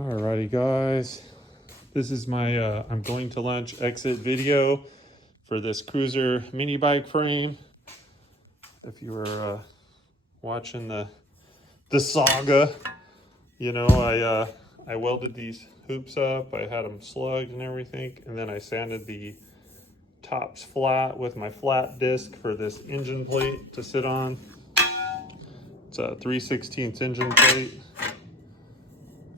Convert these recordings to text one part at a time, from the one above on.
Alrighty guys, this is my I'm going to lunch exit video for this cruiser mini bike frame. If you were watching the saga, you know, I welded these hoops up, I had them slugged and everything, and then I sanded the tops flat with my flat disc for this engine plate to sit on. It's a 3/16 engine plate.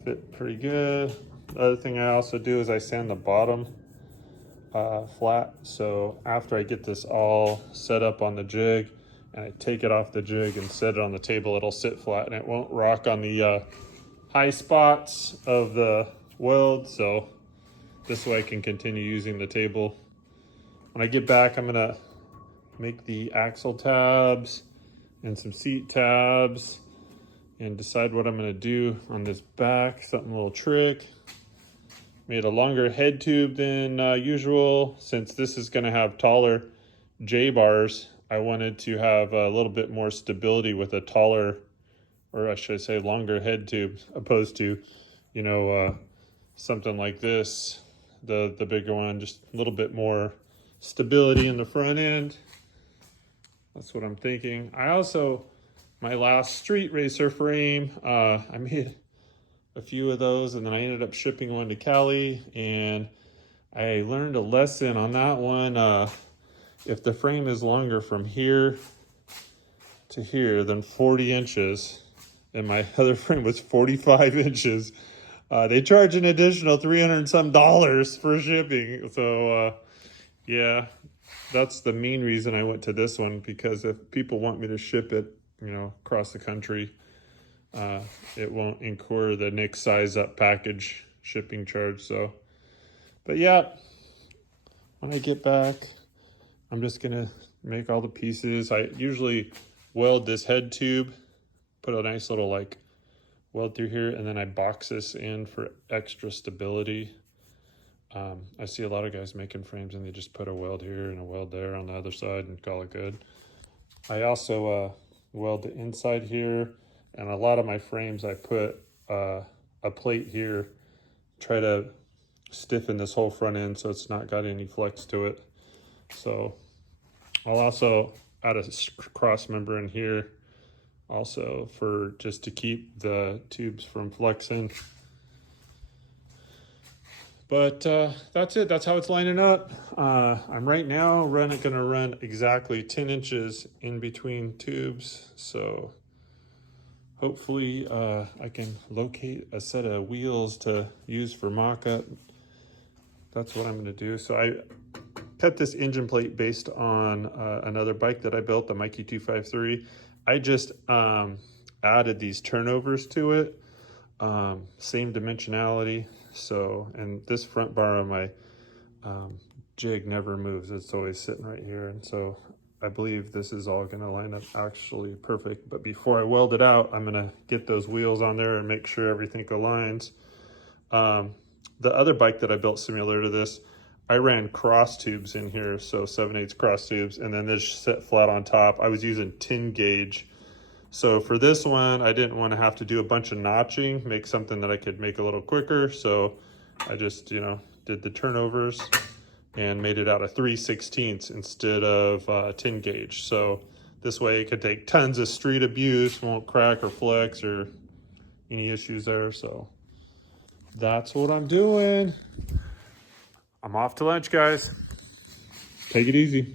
Fit pretty good. The other thing I also do is I sand the bottom flat. So after I get this all set up on the jig and I take it off the jig and set it on the table, it'll sit flat and it won't rock on the high spots of the weld. So this way I can continue using the table. When I get back, I'm gonna make the axle tabs and some seat tabs and decide what I'm gonna do on this back, something a little trick. Made a longer head tube than usual. Since this is gonna have taller J-bars, I wanted to have a little bit more stability with a taller, or I should say longer head tube, opposed to, you know, something like this, the bigger one, just a little bit more stability in the front end. That's what I'm thinking. I also, my last street racer frame, I made a few of those and then I ended up shipping one to Cali, and I learned a lesson on that one. If the frame is longer from here to here than 40 inches, and my other frame was 45 inches, they charge an additional $300 and some for shipping. So yeah, that's the main reason I went to this one, because if people want me to ship it, you know, across the country, it won't incur the next size up package shipping charge. So, but yeah, when I get back, I'm just gonna make all the pieces. I usually weld this head tube, put a nice little like weld through here, and then I box this in for extra stability. I see a lot of guys making frames and they just put a weld here and a weld there on the other side and call it good. I also weld the inside here, and a lot of my frames I put a plate here, try to stiffen this whole front end so it's not got any flex to it. So I'll also add a cross member in here also, for just to keep the tubes from flexing. But that's it. That's how it's lining up. I'm right now gonna run exactly 10 inches in between tubes. So hopefully I can locate a set of wheels to use for mock-up. That's what I'm gonna do. So I cut this engine plate based on another bike that I built, the Mikey 253. I just added these turnovers to it. Same dimensionality. So, and this front bar on my jig never moves. It's always sitting right here. And so I believe this is all gonna line up actually perfect. But before I weld it out, I'm gonna get those wheels on there and make sure everything aligns. The other bike that I built similar to this, I ran cross tubes in here. So 7/8 cross tubes, and then this set flat on top. I was using 10 gauge. So for this one, I didn't want to have to do a bunch of notching, make something that I could make a little quicker. So I just, you know, did the turnovers and made it out of 3/16 instead of 10 gauge. So this way it could take tons of street abuse, won't crack or flex or any issues there. So that's what I'm doing. I'm off to lunch, guys. Take it easy.